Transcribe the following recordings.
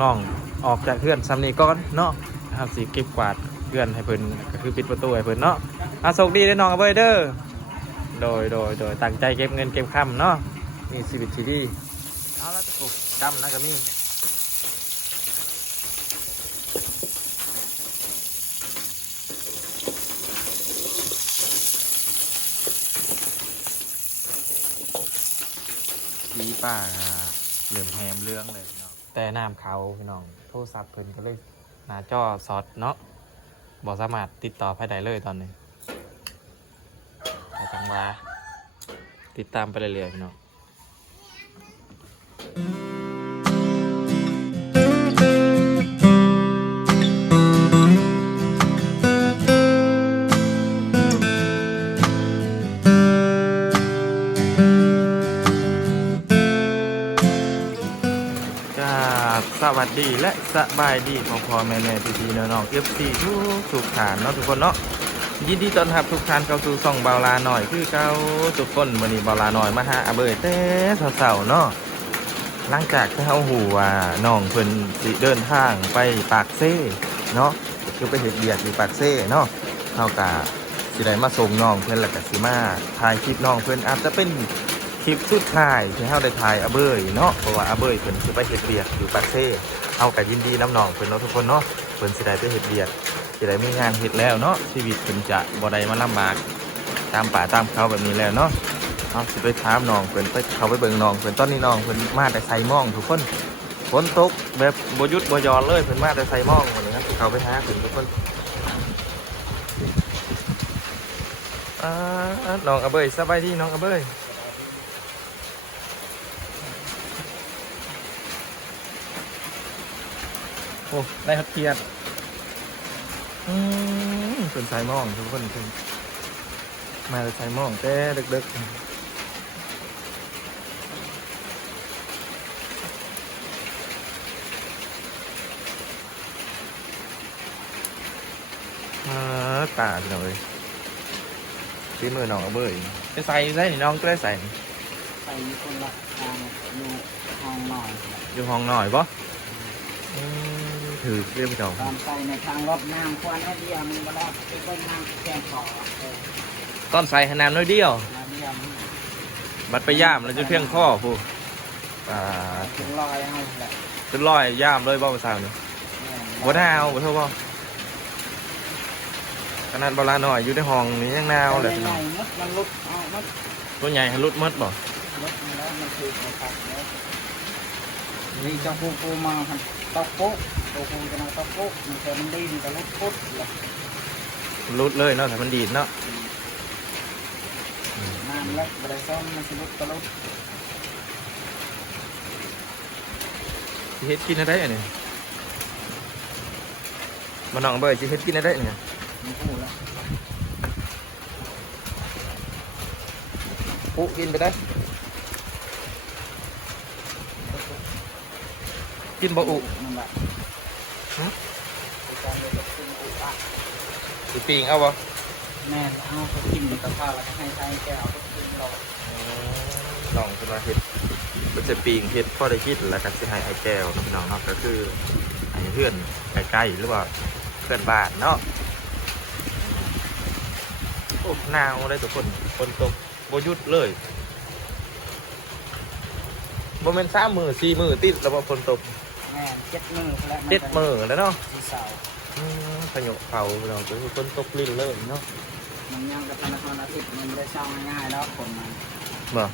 น้องออกจากเพื่อนซ้ำนี้ก่อนเนาะครับสิเก็บกวาดเพื่อนให้เพิ่นก็คือปิดประตูให้เพิ่นเนาะโชคดีได้น้องเอาไว้เด้อโดยตั้งใจเก็บเงินเก็บคำเนาะนี่ชีวิตที่ดีเอาละตกดำนะก็มีสีป่าเหลื่อมแหมเรื่องเลยพี่น้องแต่น้ำเขาพี่น้องโทรศัพท์เพิ่นก็เลยหน้าจอซอดเนาะบ่สามารถติดต่อภายใดเลยตอนนี้จังหวะติดตามไปเรื่อยๆพี่น้องสวัสดีและสบายดีพ่อแม่พี่ๆน้องๆ FC ทุกฐานเนาะทุกคนเนาะยินดีต้อนรับทุกท่านเข้าสู่ช่องเบาลาหน่อยคือเก่าทุกคนวันนี้เบาลาหน่อยมาหาอาเบยแต่เสาๆเนาะหลังจากที่เขาหูว่าน้องเพิ่นสิเดินทางไปปากเซ่เนาะคือไปเฮ็ดเบียดอยู่ปากเซ่เนาะเฮากะสิได้มาส่งน้องเพิ่นแล้วก็สิมาถ่ายคลิปน้องเพิ่นอาจจะเป็นคลิปสุดท้ายที่เฮาได้ถ่ายอาเบยเนาะเพราะว่าอาเบยเพิ่นสิไปเฮ็ดเบียดอยู่ปากเซ่เฮาก็ยินดีน้องเพิ่นเนาะทุกคนเนาะเพิ่นสิได้ไปเฮ็ดเบียดสิได้มีงานเฮ็ดแล้วเนาะชีวิตเพิ่นจะบ่ได้มาลำบากตามป่าตามเขาแบบนี้แล้วเนาะเอาสิไปถามน้องเพิ่นไปเขาไปเบิ่งน้องเพิ่นตอนนี้น้องเพิ่นมาแต่ไสม่องทุกคนฝนตกแบบบ่หยุดบ่หย่อนเลยเพิ่นมาแต่ไสม่องหมดเลยครับเขาไปหาเพิ่นทุกคนน้องอาเบยสบายดีน้องอาเบยโอ้ได้ฮัดเทียดเป็นไสม่องทุกคนเพิ่นมาแต่ไสม่องแต่ดึกๆตาพี่น้องเอ้ยที่มือน้องเอาเบยจะใส่นี่น้องก็ได้ใส่คนละทางอยู่ห้องนอนอยู่ห้องหน่อยปะถือเรียบร้อยตอนไปในทางรถน้ำควรให้เดียวมันก็รอดไปเบิ้งน้ำแกงขอต้นใส่ขนาดน้อยเดียวน้ำเดียวบัดไปย่ามแล้วจะเพียงข้อผู้ถึงลอยให้แหละจะลอยย่ามเลยบ่าวสาวนี่บ่หนาวบ่เท่าบ่ขนาดเวลาหน่อยอยู่ในห้องนี้ยังหนาวเลยตัวใหญ่มันลุกเอามันตัวใหญ่ให้ลุดมดบ่ลุกมาแล้วมันคือไอ้ตักแล้วนี่เจ้าปูมาตอกโป๊ะตัวปูจะมาตอกโป๊ะมันแต่มันดีมันจะลุกปุ๊บเลยลุดเลยเนาะแต่มันดีดเนาะน้ำเล็กบริสุทธิ์มันจะลุกตะลุกสิเฮ็ดกินอะไรอันนี้มาน้องเบยสิเฮ็ดกินอะไรเนี่ยปุ๊กินไปได้กินบ่อุสิปิงเอาบ่แม่เอาไปกินกับข้าวแล้วให้ใช้แก้วก็กินหลอดน้องจะมาเฮ็ดมันจะปิงเฮ็ดพอได้คิดแล้วก็สิให้ไอ้แก้วน้องเนาะก็คือให้เพื่อนใกล้ๆหรือว่าเพื่อนบ้านเนาะโอ้หนาวเลยทุกคนฝนตกบ่หยุดเลยบ่แม่น3 มื้อ 4 มื้อติดแล้วบ่ฝนตกแม่7 มื้อแล้ว7 มื้อแล้วเนาะเสาร์ขยกเผาเราจะฝนตกลิ้นเลยเนาะมันยังกับธนาคารอาทิตย์มันได้เช่าง่ายแล้วคนมันบ่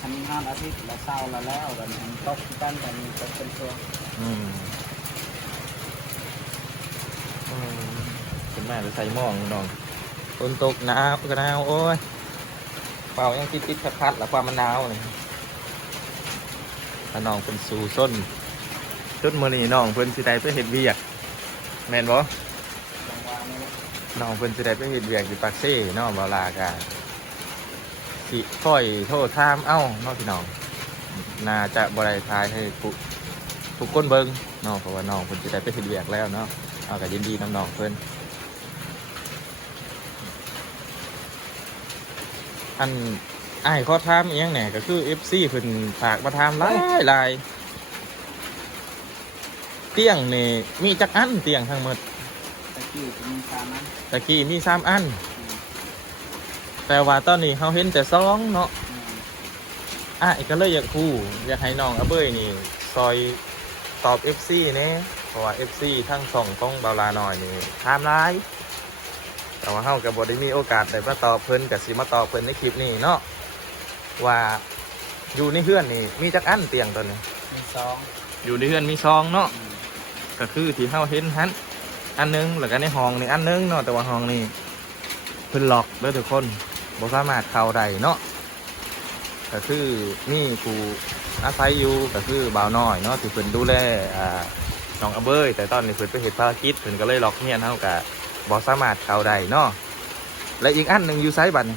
ธนาคารอาทิตย์แล้วเช่าแล้วแต่มันตกกันแต่มีตกเป็นตัวเป็นแม่จะใส่หม้อน้องฝนตกหนาวก็หนาวโอ้ยเป่ายังติดคัดๆแล้วความมันหนาวเลยถ้าน้องเป็นสู่ส้นจุดมือนี่น้องเพิ่นสิได้ไปเฮ็ดเวียกแม่นบ่น้องเพิ่นสิได้ไปเฮ็ดเวียกอยู่ปากเซ่เนาะบ่ลากะสิค่อยโทษถามเอ้าน้องพี่น้องน่าจะบ่ได้ทายให้ทุกคนเบิ่งเนาะเพราะว่าน้องเพิ่นสิได้ไปเฮ็ดเวียกแล้วเนาะเอาก็ยินดีน้องๆเพิ่นอันอ้ายขอถามอีกอย่างแหน่ก็คือ FC เพิ่นฝากมาถามหลาย เตียงนี่มีจักอันเตียงทั้งหมด ตะกี้จะมี3อัน ตะกี้มี3อันแต่ว่าตอนนี้เขาเห็นแต่2เนาะก็เลยอยากคู่อยากให้น้องอาเบยนี่ซอยตอบ FC เนี่ยเพราะว่า FC ทั้งสองต้องเบาลาหน่อยนี่ถามหลายแต่ว่าเฮากับ่ได้มีโอกาสได้มาตอบเพิ่นก็สิมาตอบเพิ่นในคลิปนี้เนาะว่าอยู่ในเฮือนนี่มีจักอันเตียงตัวนี้ มี2อยู่ในเฮือนมี2เนาะก็คือที่เฮาเห็นหันอันนึงแล้วก็ในห้องนี่อันนึงเนาะแต่ว่าห้องนี่เพิ่นล็อกเด้อทุกคนบ่สามารถเข้าได้เนาะก็คือมีผู้อาศัยอยู่ก็คือบ่าวน้อยเนาะที่เพิ่นดูแลน้องอาเบยแต่ตอนนี้เพิ่นไปเฮ็ดภารกิจเพิ่นก็เลยล็อกเฮียนเฮาก็บ่สามารถเข้าได้เนาะและอีกอันหนึงอยู่ไสบัดนี้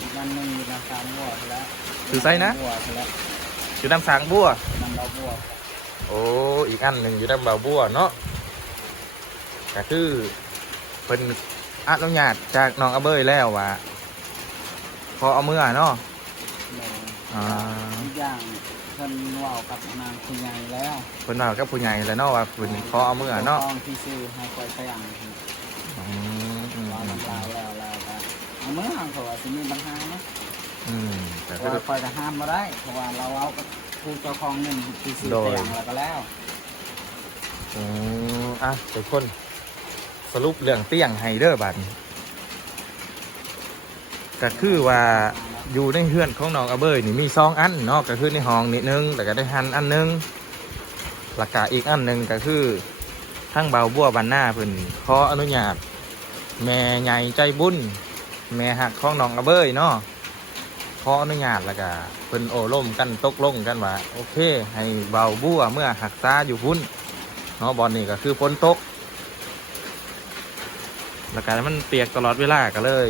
อีกอันหนึงอยู่ในสามบัวไปแล้ว อยู่ไสนะ บัวไปแล้ว อยู่น้ำสางบัว น้ำดอกบัว โอ้อีกอันหนึงอยู่น้ำบ่าวบัวเนาะก็คือเพิ่นอนุญาตจากน้องอาเบยแล้วว่าพอเอามือเนาะ อีกอย่างเพิ่นเว้ากับนางคุณใหญ่แล้ว เพิ่นว่ากับผู้ใหญ่แล้วเนาะว่าเพิ่นขอเอามือเนาะ ต้องที่ซื้อให้คอยใช้อย่างว่าน้ำลายแล้วก็เอามือห่างเขาว่าสิมีปัญหาไหม แต่ เพ ก็ ราะว่าคอยจะห้ามมาได้เพราะว่าเราเอากับผู้เจ้าของเงินที่ซื้อแต่อย่างแล้วก็แล้ว ทุกคนสรุปเรื่องเตี้ยงไฮเดอร์บัดนี้ก็คือว่าอยู่ในเฮือนของน้องอาเบยนี่มี2อันเนาะก็คือในห้องนิดนึงแล้วก็ได้หันอันนึงหลักกะอีกอันนึงก็คือทั้งเบาบัวบันหน้าเพิ่นขออนุญาตแม่ใหญ่ใจบุญแม่หักของน้องอาเบยเนาะขออนุญาตแล้วก็เพิ่นโอ้ล่มกันตกลงกันว่าโอเคให้เบาบัวเมื่อหักษาอยู่พุ่นเนาะบอลนี่ก็คือฝนตกแล้วก็มันเปียกตลอดเวลาก็เลย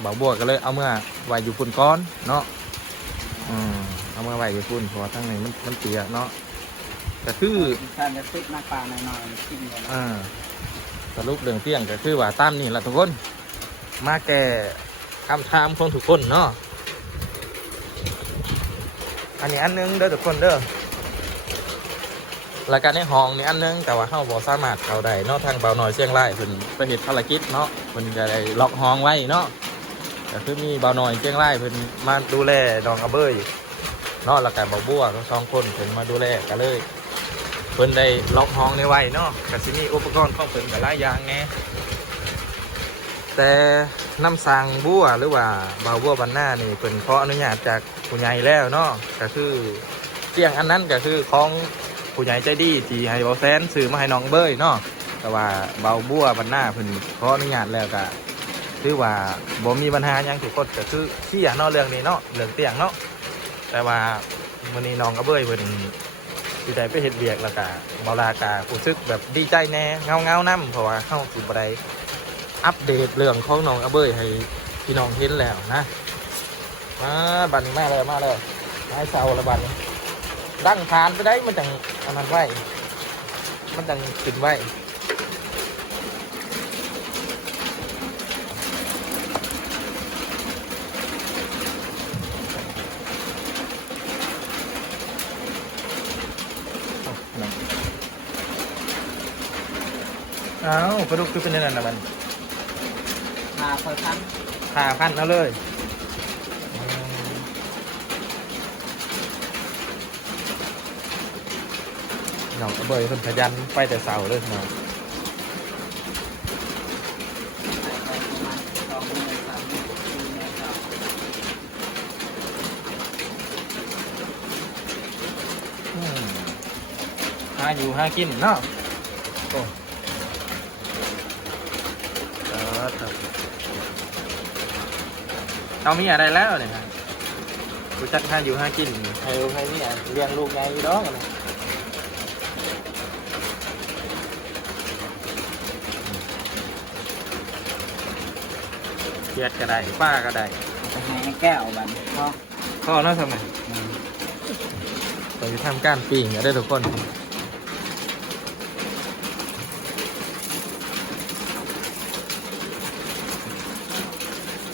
เบาบัวก็เลยเอาเมื่อไว้อยู่พุ่นก้อนเนาะเอาเมื่อไว้อยู่พุ่นเพราะว่าทั้งนี้มันเปียกเนาะก็คือ การจะติดหน้าปลาหน่อยๆกินกัน สรุปเรื่องเตี้ยงก็คือว่าตามนี่แหละทุกคนมาแก้คำถามของทุกคนเนาะอันนี้อันนึงเด้อทุกคนเด้อรายการในห้องนี่อันนึงแต่ว่าเฮาบ่สามารถเข้าได้เนาะทางเบาหน่อยเชียงรายเพิ่นไปเฮ็ดภารกิจเนาะเพิ่นจะได้ล็อกห้องไว้เนาะก็คือมีเบาหน่อยเชียงรายเพิ่นมาดูแลน้องอาเบยเนาะแล้วก็เบาบัวทั้งสองคนเพิ่นมาดูแลก็เลยเพิ่นได้ล็อกห้องในไว้เนาะก็สิมีอุปกรณ์ของเพิ่นก็หลายอย่างแน่แต่น้ำสางบัวหรือว่าเบาบัวบรรณานี่เพิ่นขออนุญาตจากผู้ใหญ่แล้วเนาะก็คือเตียงอันนั้นก็คือของผู้ใหญ่ใจดีที่ให้เบาแสนซื้อมาให้น้องเบยเนาะแต่ว่าเบาบัวบรรณาเพิ่นขออนุญาตแล้วก็คือว่าบ่มีปัญหาหยังทุกคนก็คือเคลียร์เนาะเรื่องนี้เนาะเรื่องเตียงเนาะแต่ว่ามื้อนี้น้องก็เบยเพิ่นสิได้ไปเฮ็ดเวียกแล้วก็เบาลาการู้สึกแบบดีใจแน่เงาๆนำเพราะว่าเฮาสิบ่ได้อัปเดตเรื่องของน้องอาเบยให้พี่น้องเห็นแล้วนะมาบัดนี้มาเลยมาให้เซาละบัดนี้ดั้งทานไปได้มันจังอันนั้นไว้มันจังขึ้นไว้อ้าวปลาดุกคือเป็นยังไงนะมัน คอยพัน ผ่าพันเอาเลยน้องอาเบยเพิ่นขยันไปแต่เสาเลยเนาะหาอยู่หากินเนาะโอ้เรามีอะไรแล้วเนี่ยครับรู้จักหาอยู่หากินให้ลูกให้นี่เลี้ยงลูกไงอยู่ดอกนะเกียดก็ได้ป้าก็ได้ จะให้แก้วบันพ่อ ข้อแล้วทำไมเราจะทำการปิ้งกันได้ทุกคน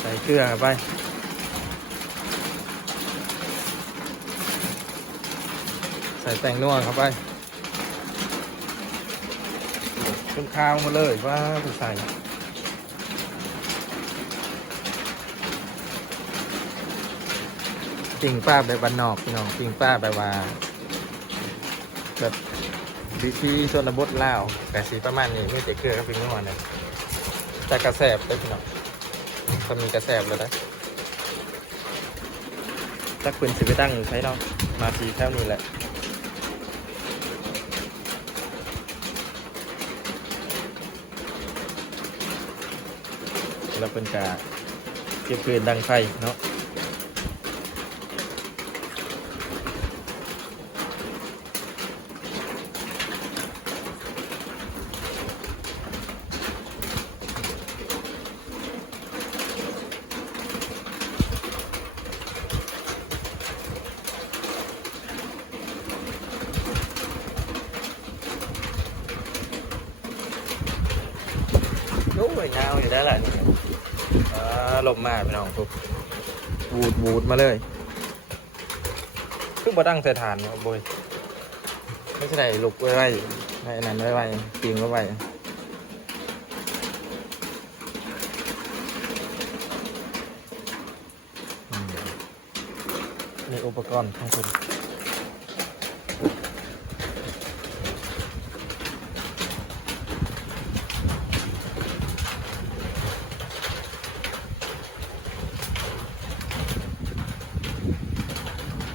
ใส่เกลือเข้าไปใส่แป้งนัวเข้าไป จนข้าวมาเลยว่าผู้ใส่ปิ่งป้าแบบบ้านนอกพี่น้องปิ่งป้าแบบว่าแบบวิธีชนบทลาวแต่สีประมาณนี้ไม่เจ๊เกลือก็เป็นประมาณนั้นแต่กระแสบได้พี่น้องก็มีกระแสบเลยนะจักปืนสิไปตั้งอยู่ใช้เนาะมาสีแถวนี้แหละแล้วเป็นกาเก็บปืนดังไฟเนาะโอ้ยยาวอยู่ได้แหละนี่ลมมาพี่น้องปุ๊บวูดมาเลยเพิ่งมาตั้งใส่ฐานเนาะบอยไม่ใช่ไหนลุกไว้ไว้ในนั้นไว้ไว้ปีงไว้ไว้นี่อุปกรณ์ของคุณ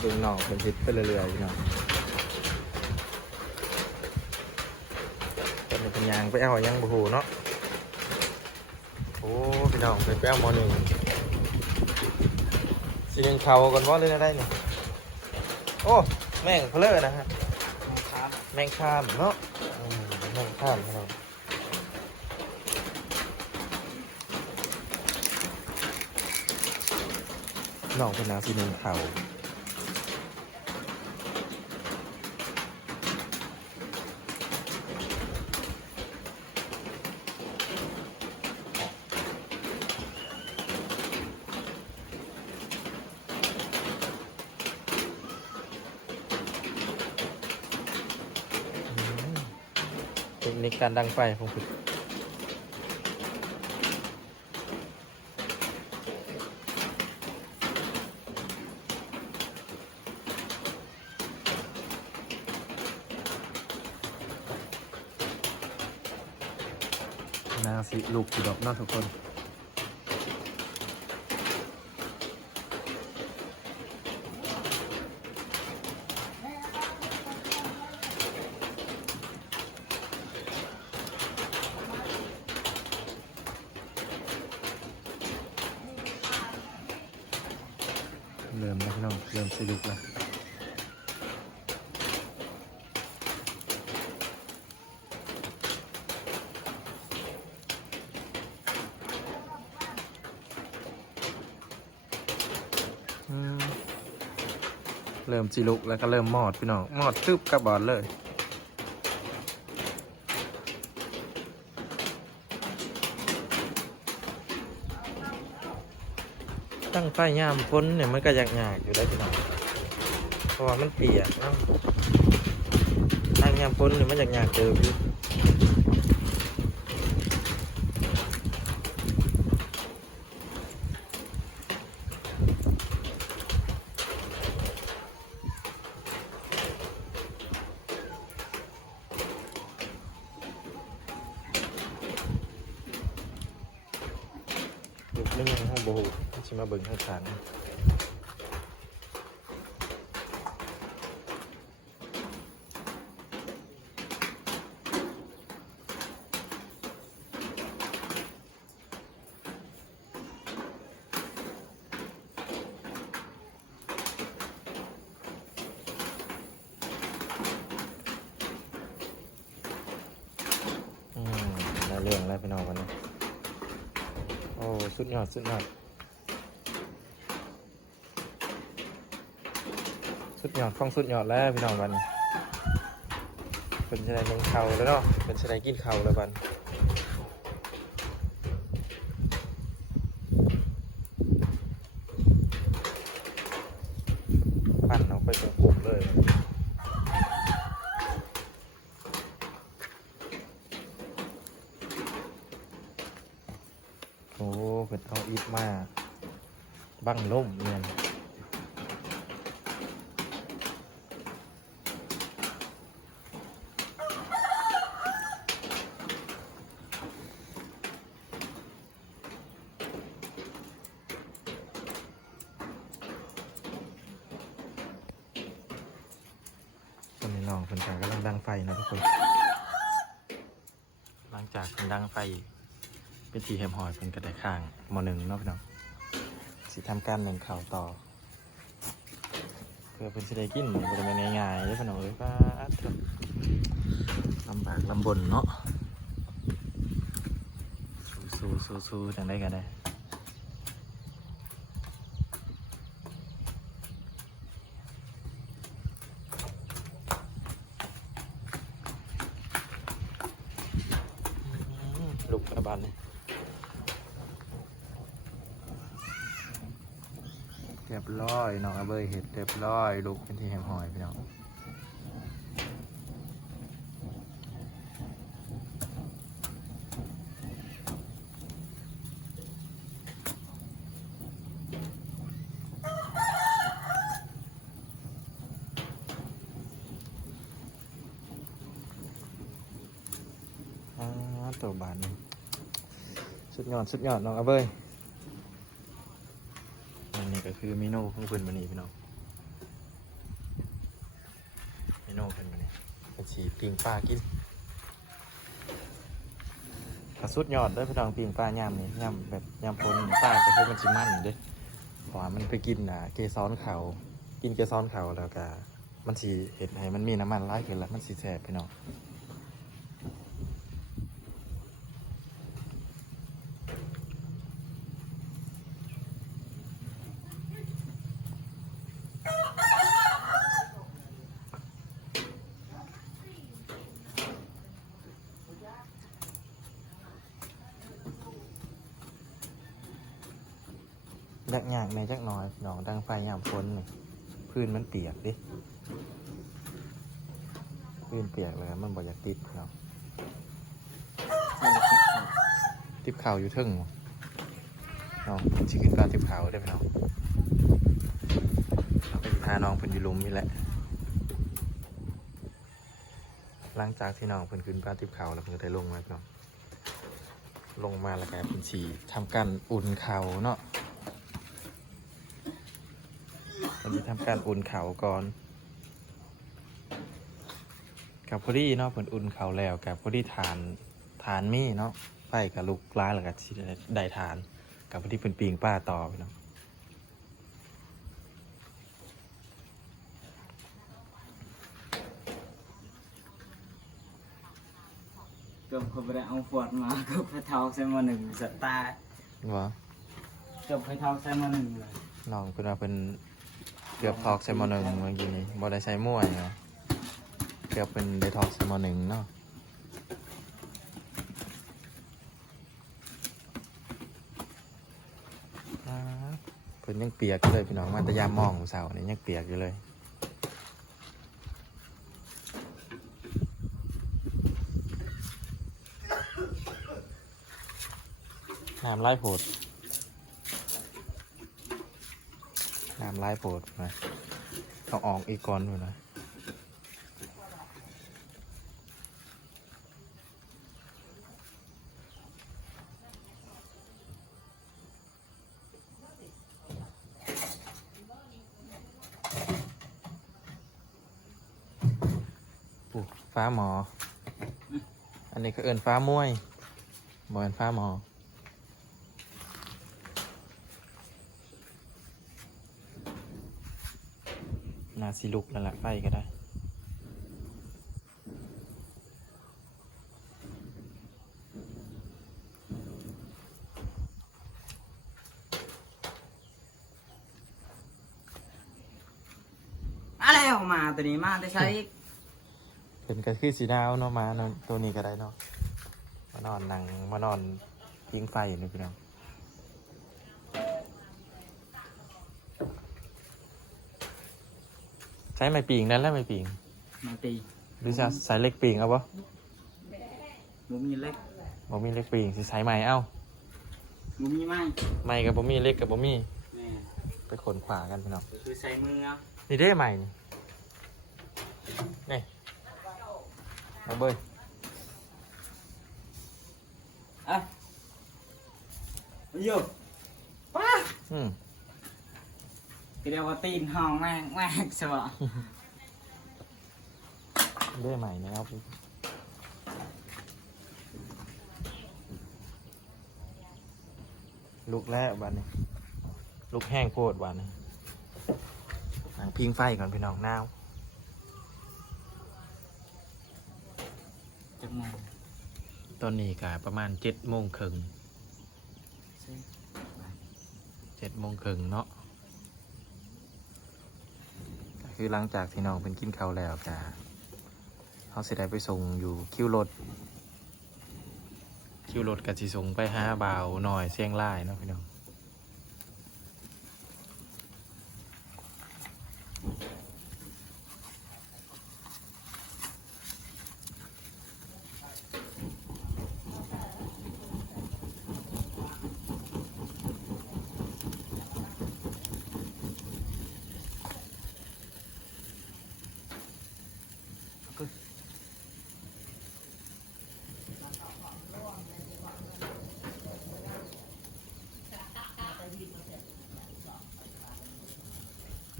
ดึงหน่อเป็นทิศไปเรื่อยๆพี่น้องเป็นยางไปเอายังบูหูเนาะโอ้พี่น้องเป็นไปเอาหมอหนึ่งสีหนึ่งเขาก่อนว่าเรื่องอะไรเนี่ยโอ้แม่งเพลอนะฮะแมงข้ามเนาะแมงข้ามพี่น้องน้องเป็นน้ำสีหนึ่งเขาเทคนิคการดังไฟของคุณนาสิลูกสีดอกเนาะทุกคนเริ่มแล้วพี่น้องเริ่มสิลุกแล้วเริ่มสิลุกแล้วก็เริ่มมอดพี่น้องมอดตึ๊บกับบอดเลยตั้งไฟย่ามพ้นเนี่ยมันก็ยากอยู่ได้พี่น้องเพราะว่ามันเปียกเนาะตั้งย่ามพ้นเนี่ยมันยากเจอพี่ลุกไม่ยังห้องโบหูชิมาเบิ่งให้ทานได้เรื่องแล้วพี่น้องวันนี้โอ้สุดยอดสุดยอดสุดยอดฟังสุดยอดแล้วพี่น้องวันนี้เป็นชายเมืองเขาแล้วเนาะเป็นชายกินเขาแล้ววันปั่นออกไปกลุ่มๆเลย อ้เพิ่นเอาอิฐมาบังล่มเนี่ยคนนี้น้องเพิ่นก็กำลังดังไฟนะทุกคนหลังจากเพิ่นดังไฟเป็นทีแฮมหอยเพิ่นก็ได้ข้างมหนึ่งเนาะพี่น้องสิทำการหนึ่งข่าวต่อเพื่อเป็นสิได้กินบ่ได้แม่นง่ายๆเด้อพี่น้องเอ้ยป้าดลำบากลำบนเนาะสู้จังได้กันได้ลุกกระบาลเลยเรียบร้อยน้องอาเบยเห็ดเรียบร้อยลุกเป็นที่แฮมหอยพี่น้องตัวบานนี้สุดยอดน้องอาเบยอันนี้ก็คือเมนูของเพิ่นวันนี้พี่น้องเมนูเพิ่นวันนี้เป็นสีปิ้งปลากินกระสุดยอดเด้อพี่น้องปิ้งปลาย่ำนี่ย่ำแบบย่ำปนปลาก็คือมันสิมันเด้อเพราะว่ามันไปกินเกสรเขากินเกสรเขาแล้วก็มันสิเห็ดให้มันมีน้ำมันร้ายขึ้นแล้วมันสิแสบพี่น้องยักยากในจักหน่อยพี่น้องดังไฟย่ำฝนนี่พื้นมันเปียกดิพื้นเปียกเลยมันบ่อยากติดพี่น้องติบเข่าอยู่เทึ่งน้องชิคกี้พายติบเข่าได้พี่น้องเราไปพาน้องเพิ่นอยู่ลุมนี่แหละหลังจากที่น้องเพิ่นขึ้นปลาติบเข่าแล้วเพิ่นก็ได้ลงมาพี่น้องลงมาแล้วก็เป็นสีทำการอุ่นเข่าเนาะมันจะทำการอุ่นเข่าก่อนกับพอดีเนาะเพิ่นอุ่นเข่าแล้วกับพอดีทานมีเนาะไฟกับลูกร้ายแล้วก็สิได้ทานกับพอดีเพิ่นปิ้งปลาต่อพี่น้อง เกือบเขาไปได้เอาฟอดมาเกือบไปเท้าใส่มาหนึ่งสตาร์ วะ เกือบไปเท้าใส่มาหนึ่งเลย น้องเพิ่นว่าเพิ่นเกือบทอกใส่หมอหนึ่งเมื่อกี้นี้บ่ได้ใส่มั่วเนาะเกือบเป็นได้ทอกใส่หมอหนึ่งเนาะเพิ่นยังเปียกอยู่เลยพี่น้องมาแต่ยามมองเสาเนี่ยยังเปียกอยู่เลยน้ำไล่โผดนะต้องออกอีกก่อนอยู่นะฟ้าหมออันนี้ก็เอิ้นฟ้ามวยบ่เป็นฟ้าหมอนาซิลุกนั่นแหละไฟก็ได้อะไรออกมาตัวนี้มาได้ใช้ เป็นกระคือสีดาวเนาะมาเนาะตัวนี้ก็ได้เนาะมานอนนั่งมานอนยิงไฟอยู่นี่พี่น้องใช้ไม้ปิงนั่นแหละไม้ปิง มาตี หรือจะใส่เล็กปิงเอาปะ บุ้มีเล็ก บอกมีเล็กปิงสิใช้ไม้เอ้า มึงมีไหม ไม่กับบ่มีเล็กกับบ่มี แม่ ไปขนขวากันพี่น้อง คือใส่มือเอา นี่ได้ใหม่นี่นี่มาเบย อ่ะอยู่ป้า อืม เดี๋ยวว่าตีนห้องแม่งใช่ปะ ได้ใหม่นะครับลูกแรกวันนี้ลูกแห้งโคตรวันนี้หางพิงไฟก่อนพี่น้องนาว จะมอง ตอนนี้ก็ประมาณ7:30 ใช่ 7:30เนาะก็คือหลังจากที่น้องเป็นกินข้าวแล้วก็เขาสิได้ไปส่งอยู่คิวรถก็สิส่งไปหาบ่าวหน่อยเสียงรายเนาะพี่น้อง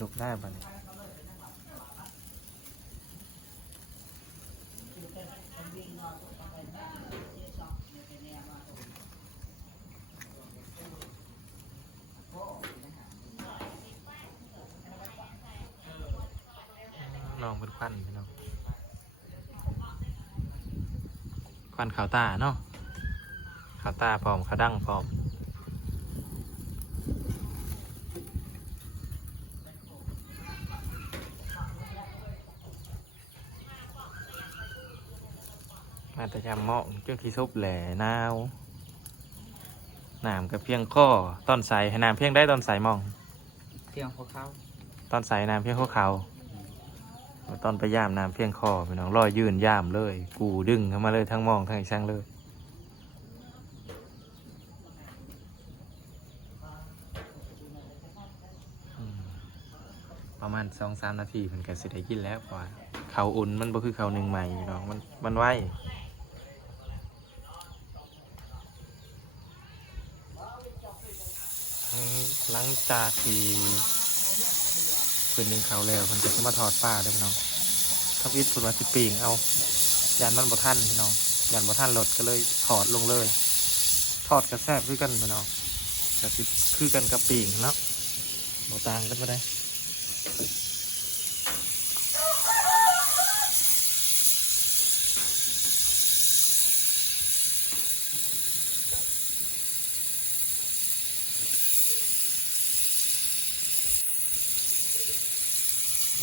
ลูกได้บัดนี้น้องเป็นควันพี่น้องควันขาวตาเนาะขาวตาพร้อมขาวดั้งพร้อมมาแต่ยามเหมาะเจ้าขี้ซุบแหล่นาวน้ำกับเพียงข้อตอนใสให้น้ำเพียงได้ตอนใสมอง เที่ยงพวกเขา ตอนใสน้ำเพียงข้อเขาตอนไปย่ามน้ำเพียงคอพี่น้องลอยยืนย่ามเลย กูดึงเข้ามาเลยทั้งมองทั้งอีช่างเลยประมาณ2-3 นาทีเพิ่นก็สิได้กินแล้วเพราะว่าเขาอุ่นมันบ่คือเขาหนึ่งใหม่พี่น้องมันไวหลังจากที่เพิ่นหนึ่งเขาแล้วเพิ่นก็สิมาถอดป้าเด้อพี่น้องทับอิฐเพิ่นว่าสิปีงเอายานมันบ่ทันพี่น้องยานบ่ทันรถก็เลยถอดลงเลยถอดกระแซบคือกันพี่น้องก็สิคือกันกับปีงเนาะบ่ต่างกันบ่ได้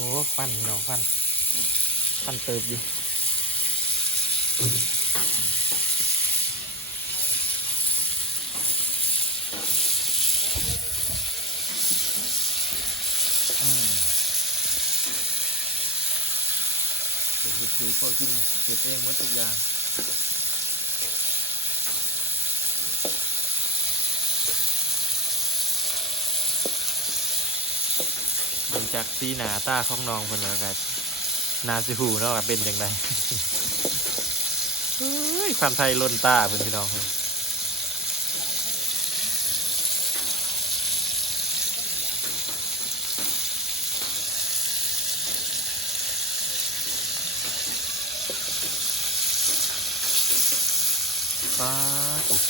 โอ้ควันพี่น้องควันเติบอยู่คือข้อขึ้นเก็บเองหมดทุกอย่างดูจากสีหนาตาของน้องเพิ่นแล้วกันนาซิฮูเนาะว่าเป็นจังได เฮ้ยความไทยล้นตาเพิ่นพี่น้องเพิ่นป้าอุ๊ย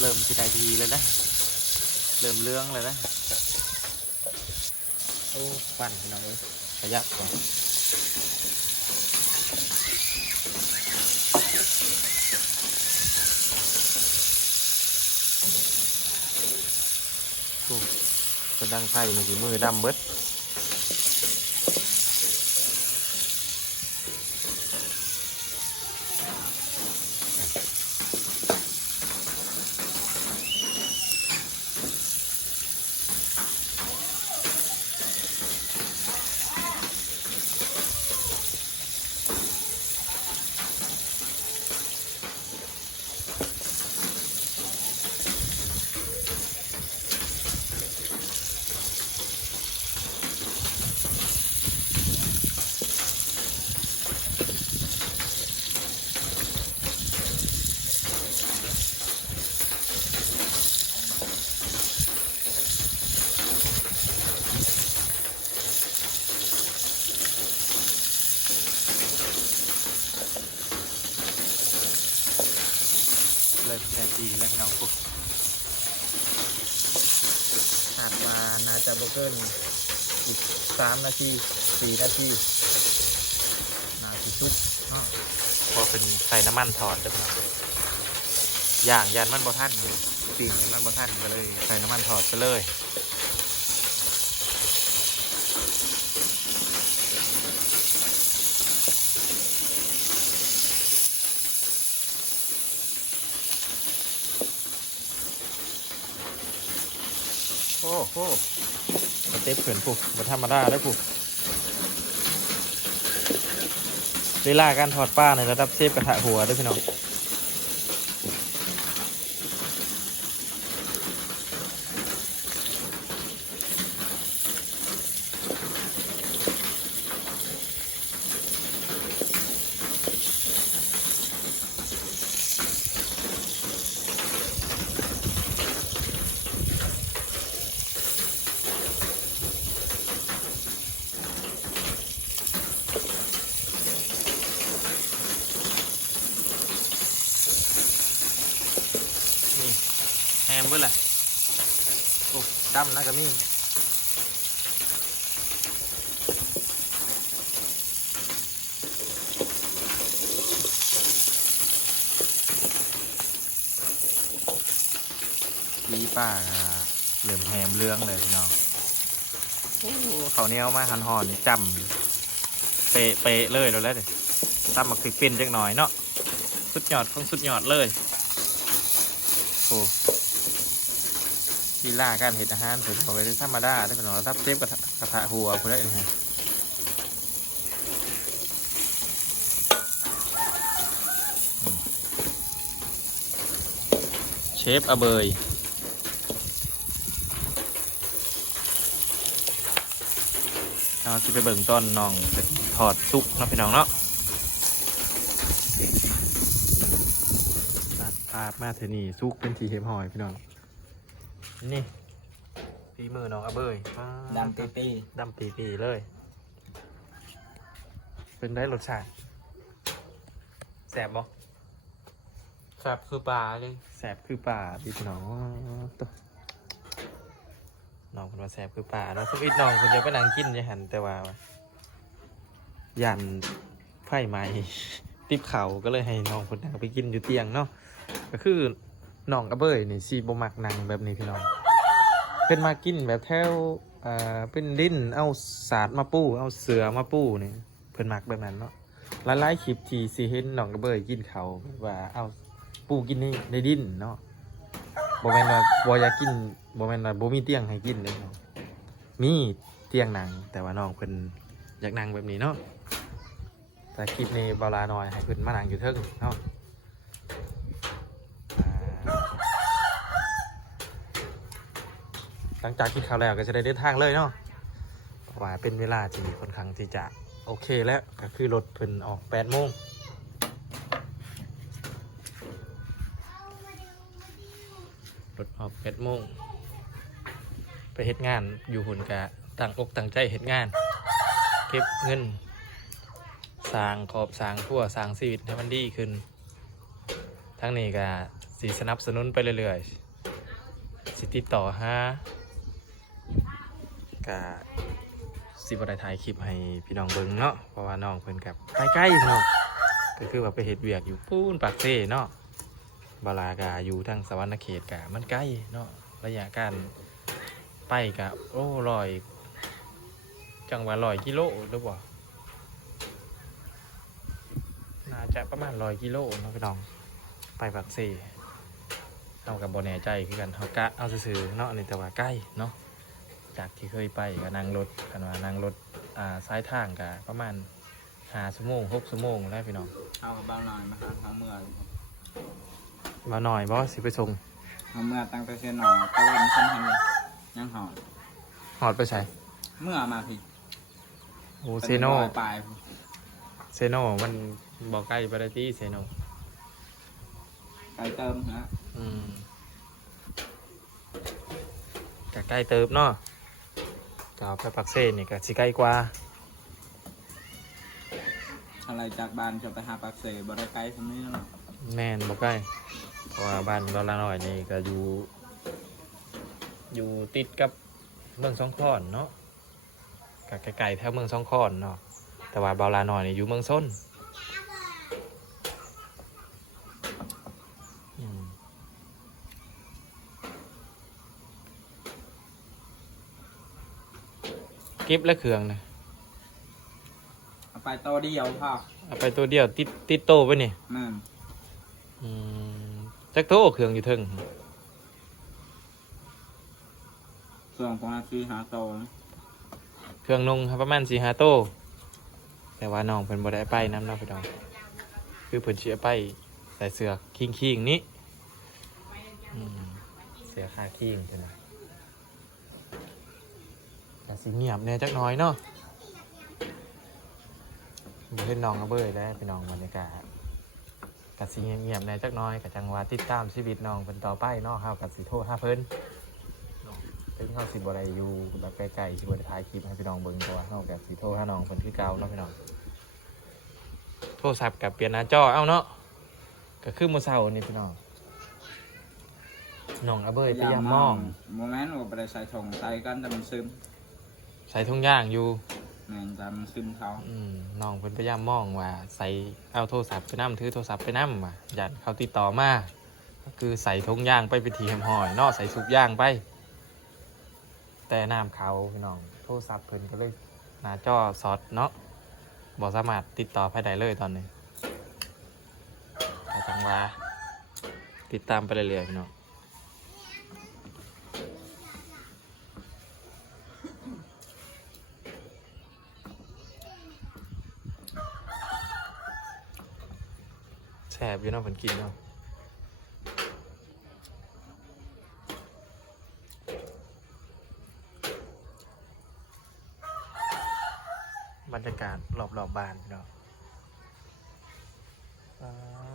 เริ่มสิได้ดีแล้วนะเริ่มเรื่องเลยนะโอ้ปั้นพี่น้องเอ้ยขยับก่อนโอ้กระดังไฟมันสิมือดำเบิด เลยแดดดีแล้วน้องปุ๊บขาดมาน่าจะบ่เกินอีก3 นาที 4 นาทีน่าสิสุกพอเป็นใส่น้ำมันถอดได้ไหมอย่างยันมันบ่ทันสิ่งมันบ่ทันก็เลยใส่น้ำมันถอดไปเลยโอ้โหสเต็ปเขื่อนปุ๊บบ่ธรรมดาได้ปุ๊บเวลาการถอดป้าในระดับเชฟกระทะหัวด้วยพี่น้องนี่แฮมเพื่ออะไรโอ้ดำนะกะมี่ปีป้าเหลื่อมแฮมเลื้องเลยพี่น้องเขาเนี้ยมาหันหอนจำเปะเลยแล้วดิตั้มมาคือเป็นจังหน่อยเนาะสุดยอดของสุดยอดเลยโอ้ลีลาการเห็ดอาหารผมเอาไปได้ธรรมดาได้เป็นหนอทับเชฟกระทะหัวคุณได้ยังไงเชฟอเบยเราจะไปเบิ่งต้นน้องจะถอดซุกเนาะพี่น้องเนาะตัดภาพมาเทนี่ซุกเป็นทีเห็มหอยพี่น้องนี่ฝีมือน้องอเบย ดำปีปี ดำปีเลย เป็นได้รสชาติแสบบ่ แซ่บคือปลาเลย แสบคือป่าพี่น้องตัวน้องคนว่าแสบคือป่าเนาะทุกอีน้องคนเดียวไปนั่งกินจะหันแต่ว่ายันไฟไหม้ติบเขาก็เลยให้น้องคนนั่งไปกินอยู่เตียงเนาะก็คือน้องกระเบยนี่ซีบมักนั่งแบบนี้พี่น้องเป็นมากินแบบแถวเป็นดิ้นเอาสาดมาปูเอาเสือมาปูนี่เพิ่นมักแบบนั้นเนาะหลายๆคลิปที่ซีเห็นน้องกระเบยกินเขาแบบว่าเอาปูกินนี่ในดิ้นเนาะบ่แม่นว่าบ่อยากกินบ่แม่นว่าบ่มีเตียงให้กินเลยเนาะมีเตียงนั่งแต่ว่าน้องเพิ่นอยากนั่งแบบนี้เนาะแต่คลิปนี้เบาลาหน่อยให้เพิ่นมานั่งอยู่เทิงเนาะหลังจากกินข้าวแล้วก็จะได้เดินทางเลยเนาะเพราะว่าเป็นเวลาที่ค่อนข้างที่จะโอเคแล้วก็คือรถเพิ่นออก8 โมงรถออก8 โมงไปเฮ็ดงานอยู่หุ่นกะตั้งอกตั้งใจเฮ็ดงานเก็บเงินสร้างขอบสร้างทั่วสร้างชีวิตให้มันดีขึ้นทั้งนี้ก็สิสนับสนุนไปเรื่อยๆสิติดต่อหากะสิบ่ได้ถ่ายคลิปให้พี่น้องเบิ่งเนาะเพราะว่าน้องเพิ่นกับไปใกล้เนาะก็คือว่าไปเฮ็ดเวียกอยู่ปูนปากเซ่เนาะบาลากาอยู่ทางสวรรณเขตกะมันใกล้เนาะระยะการไปกะโอ้จังหวะ100 กิโลหรือเปล่าน่าจะประมาณ100 กิโลเนาะพี่น้องไปปากเซ่เอากับบ่แน่ใจคือกันเขากะเอาซื่อๆเนาะนี่แต่ว่าใกล้เนาะจากที่เคยไปก็นั่งรถกันว่านั่งรถสายทางกะประมาณ5 ชั่วโมง 6 ชั่วโมงแล้วพี่น้อง เอากับบ้านนอนมาครับทั้งเมื่อ มาหน่อยบอสสิไปส่ง ทั้งเมื่อตั้งแต่เช้าหนอตะวันสำคัญยังหอด หอดไปใส่ เมื่อมาพี่ โอ้เซโน ปลาย เซโนมันบอกใกล้ปาราตี้เซโน ไปเติมฮะ กะใกล้เติบเนาะกเอาไปปักเซ่นี่ก็สิใกล้กว่า อะไรจากบ้านจะไปหาปากเสบริไกลทำนี้เนาะ แม่นบ่ใกล้เพราะว่าบ้านเราละน้อยนี่ก็อยู่ติดกับเมืองสองคอนเนาะก็ไกลๆแถวเมืองสองคอนเนาะแต่ว่าเบาลาน้อยนี่อยู่เมืองส้นอืมเก็บและเครื่องนะ เอาไปตัวเดียวพ่อ เอาไปตัวเดียวติดโตไปนี่ แม่น อืมจักโตเครื่องอยู่เทึง ส่วนประมาณคือหาโตนะ เครื่องนงครับประมาณ4-5โตแต่ว่าน้องเพิ่นบ่ได้ไปนำเนาะพี่น้องคือเพิ่นสิเอาไปใส่เสื้อคิงๆนี้อืมเสื้อคาคิงใช่ไหมแต่สิเงียบแน่จักหน้อยเนาะบ่เห็นน้องกระเบ้ยแล้วพี่น้องบรรยากาศก็สิเงียบๆแน่จักหน้อยก็จังว่าติดตามชีวิตน้องเพิ่นต่อไปเนาะเฮาก็สิโทรหาเพิ่น ถึงเขาสิบ่ได้อยู่แบบไกลๆสิบ่ได้ถ่ายคลิปให้พี่น้องเบิ่งเพราะว่าเฮาก็สิโทรหาน้องเพิ่นคือเก่าเนาะพี่น้องโทรศัพท์กับเปลี่ยนหน้าจอเอาเนาะก็คือมื้อเช้านี่พี่น้องน้องอาเบยพยายามมอง โมเมนต์ว่าไปได้ใส่ถุงใส่กันแต่มันซึม ใส่ทุ่งย่างอยู่ แม่นแต่มันซึมเขา น้องเพิ่นพยายามมองว่าใส่เอาโทรศัพท์ไปนำถือโทรศัพท์ไปนำว่าญาติเขาติดต่อมาก็คือใส่ทุ่งย่างไปเป็นทีแฮมหอยเนาะใส่สุกย่างไปแต่น้ำเขาพี่น้องโทรศัพท์เพิ่นก็เลยหน้าจอสอดเนาะบ่สามารถติดต่อไปได้เลยตอนนี้อาจังว่าติดตามไปเรื่อยๆพี่น้องแซ่บอยู่เนาะเพิ่นกินเนาะบรรยากาศรอบๆบ้านพี่น้อง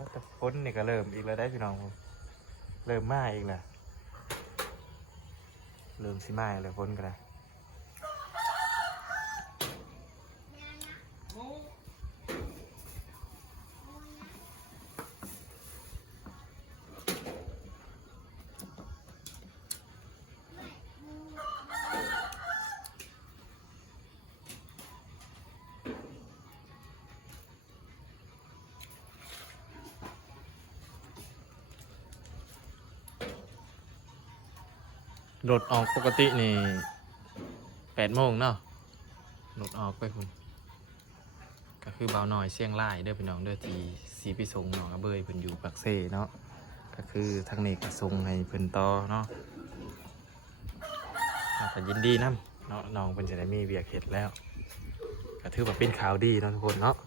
แต่ฝนนี่ก็เริ่มอีกแล้วได้พี่น้องเริ่มมาอีกแล้วเริ่มสิมาอีกแล้วฝนก็ได้รถออกปกตินี่8 โมงเนาะรถออกไปคุณก็คือเบาหน่อยเสี่ยงไล่เด้อพี่น้องเด้อที่สีพิสงน้องอาเบยเพิ่นอยู่ปักเซ่เนาะก็คือทางนี้ก็ส่งให้เพิ่นต่อเนาะก็ยินดีนํเนาะน้องเพิ่นจะได้มีเวียกเฮ็ดแล้วก็ถือว่าเป็นข่าวดีเนาะทุกคนเนาะ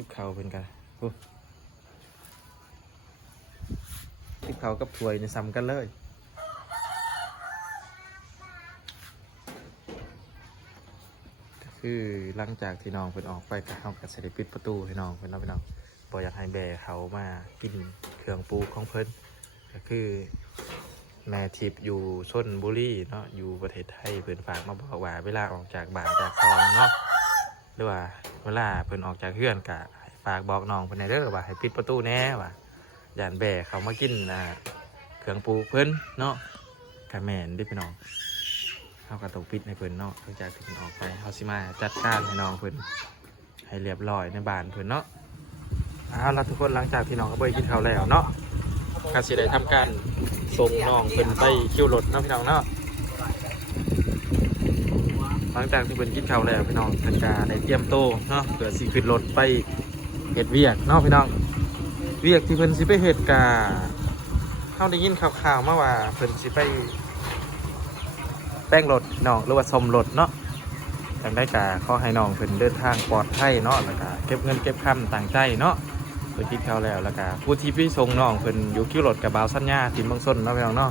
ติบเขาเป็นกันติบเขากับถ้วยในซ้ำกันเลยก็คือหลังจากที่น้องเพิ่นออกไปก็เขาก็จะได้ปิดประตูให้น้องเพิ่นเนาะพี่น้องบ่อยากให้แบเขามากินเครื่องปรุงของเพิ่นก็คือแม่ทิพย์อยู่ชลบุรีเนาะอยู่ประเทศไทยเพิ่นฝากมาบอกว่าเวลาออกจากบ้านจากซองเนาะหรือว่าเวลาเพิ่นออกจากเฮือนก็ฝากบอกน้องเพิ่นในเด้อว่าให้ปิดประตูแน่ว่าย่านแบกเขามากินเครื่องปรุงเพิ่นเนาะกะแม่นเด้อพี่น้องเฮาก็ต้องปิดให้เพิ่นเนาะหลังจากที่เพิ่นออกไปเฮาสิมาจัดการให้น้องเพิ่นให้เรียบร้อยในบ้านเพิ่นเนาะเอาล่ะทุกคนหลังจากที่น้องก็เบิ่งกินข้าวแล้วเนาะก็สิได้ทำการส่งน้องเพิ่นไปคิวรถเนาะพี่น้องเนาะหลังจากที่เพิ่นกินข้าวแล้วพี่น้องเพิ่นก็ได้เตรียมโตวเนาะเพื่อสิขึ้นรถไปเฮ็ดเวียกเนาะพี่น้องเวียกที่เพิ่นสิไปเฮ็ดกะเฮาได้ยินข่าวๆมาว่าเพิ่นสิไปแต่งรถน้องหรือว่าซ่อมรถเนาะจังได้กะขอให้น้องเพิ่นเดินทางปลอดภัยเนาะแล้วก็เก็บเงินเก็บคำตั้งใจเนาะเพิ่นกินข้าวแล้วก็ผู้ที่ไปส่งน้องเพิ่นอยู่คิวรถกับบ่าวสัญญาที่เมืองส้นเนาะพี่น้องเนาะ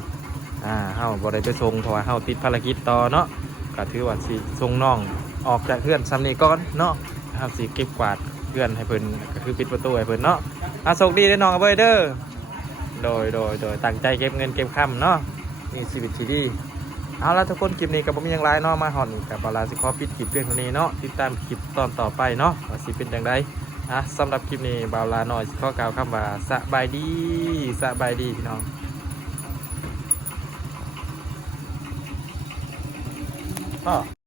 เฮาบ่ได้ไปส่งเพราะว่าเฮาติดภารกิจต่อเนาะก็ถือว่าสิส่งน้องออกจากเพื่อนซ้ำนี้ก่อนเนาะเฮาสิเก็บกวาดเพื่อนให้เพิ่นก็คือปิดประตูให้เพิ่นเนาะ โชคดีได้อน้องเอาไว้เด้อโดยตั้งใจเก็บเงินเก็บคำเนาะนี่ชีวิตที่ดีเอาละทุกคนคลิปนี้กับผมยังไลน์เนาะมาหอนกับบาลาสิขอปิดคลิปเพียงเท่านี้เนาะติดตามคลิปตอนต่อไปเนาะว่าสิเป็นอย่างไรสำหรับคลิปนี้บาลาหน่อยสิขอกล่าวคำว่าสบายดีพี่น้องก็